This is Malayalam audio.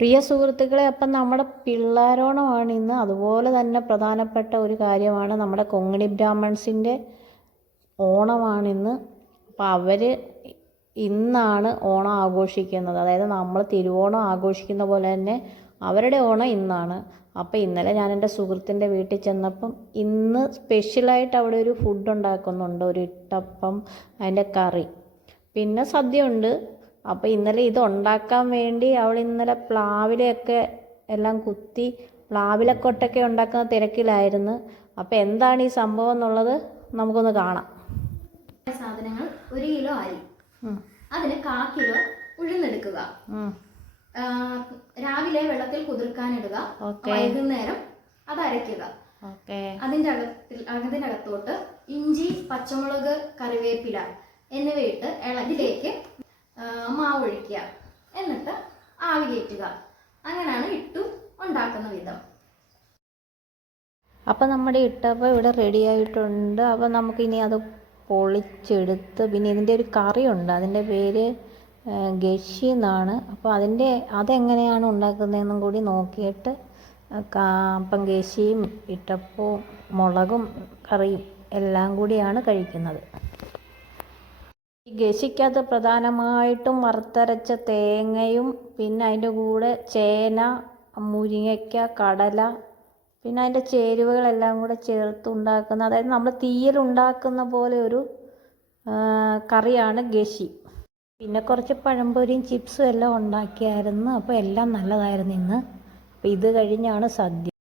പ്രിയ സുഹൃത്തുക്കളെ അപ്പം നമ്മുടെ പിള്ളേരോണമാണ് ഇന്ന് അതുപോലെ തന്നെ പ്രധാനപ്പെട്ട ഒരു കാര്യമാണ് നമ്മുടെ കൊങ്ങിണി ബ്രാഹ്മൺസിന്റെ ഓണമാണിന്ന് അപ്പം അവർ ഇന്നാണ് ഓണം ആഘോഷിക്കുന്നത്. അതായത് നമ്മൾ തിരുവോണം ആഘോഷിക്കുന്ന പോലെ തന്നെ അവരുടെ ഓണം ഇന്നാണ്. അപ്പോൾ ഇന്നലെ ഞാൻ എന്റെ സുഹൃത്തിന്റെ വീട്ടിൽ ചെന്നപ്പം ഇന്ന് സ്പെഷ്യലായിട്ട് അവിടെ ഒരു ഫുഡ് ഉണ്ടാക്കുന്നുണ്ട്. ഒരു ഇട്ടപ്പം അതിന്റെ കറി. പിന്നെ സദ്യ ഉണ്ട് അപ്പോൾ ഇന്നലെ ഇത് ഉണ്ടാക്കാൻ വേണ്ടി അവൾ ഇന്നലെ പ്ലാവിലയൊക്കെ എല്ലാം കുത്തി പ്ലാവിലക്കൊട്ടൊക്കെ ഉണ്ടാക്കുന്ന തിരക്കിലായിരുന്നു. അപ്പോൾ എന്താണ് ഈ സംഭവം എന്നുള്ളത് നമുക്കൊന്ന് കാണാം. സാധനങ്ങൾ ഒരു കിലോ അരി. അതിന് കാ കിലോ ഉഴുന്നെടുക്കുക. രാവിലെ വെള്ളത്തിൽ കുതിർക്കാനിടുക. ഇടുക വൈകുന്നേരം അത് അരയ്ക്കുക. അതിന്റെ അതിന്റെ അകത്തിൽ അകത്തോട്ട് ഇഞ്ചി പച്ചമുളക് കറിവേപ്പില എന്നിവയിട്ട് ഇളതിലേക്ക് മാവ് ഒഴിക്കുക. എന്നിട്ട് ആവി കയറ്റുക. അങ്ങനെയാണ് ഇട്ടു ഉണ്ടാക്കുന്ന വിധം. അപ്പോൾ നമ്മുടെ ഇട്ടപ്പം ഇവിടെ റെഡി ആയിട്ടുണ്ട്. അപ്പോൾ നമുക്കിനി അത് പൊളിച്ചെടുത്ത് പിന്നെ ഇതിന്റെ ഒരു കറിയുണ്ട്. അതിന്റെ പേര് ഗഷി എന്നാണ്. അപ്പോൾ അതിന്റെ അതെങ്ങനെയാണ് ഉണ്ടാക്കുന്നതെന്നും കൂടി നോക്കിയിട്ട് അപ്പം ഗഷിയും ഇട്ടപ്പവും മുളകും കറിയും എല്ലാം കൂടിയാണ് കഴിക്കുന്നത്. ഗശിക്കകത്ത് പ്രധാനമായിട്ടും വറുത്തരച്ച തേങ്ങയും പിന്നെ അതിന്റെ കൂടെ ചേന മുരിങ്ങയ്ക്ക കടല പിന്നെ അതിന്റെ ചേരുവകളെല്ലാം കൂടെ ചേർത്ത് ഉണ്ടാക്കുന്ന അതായത് നമ്മൾ തീയിൽ ഉണ്ടാക്കുന്ന പോലെ ഒരു കറിയാണ് ഗശി. പിന്നെ കുറച്ച് പഴംപൊരിയും ചിപ്സും എല്ലാം ഉണ്ടാക്കിയായിരുന്നു അപ്പോൾ എല്ലാം നല്ലതായിരുന്നു ഇന്ന്. അപ്പോൾ ഇത് കഴിഞ്ഞാണ് സദ്യ.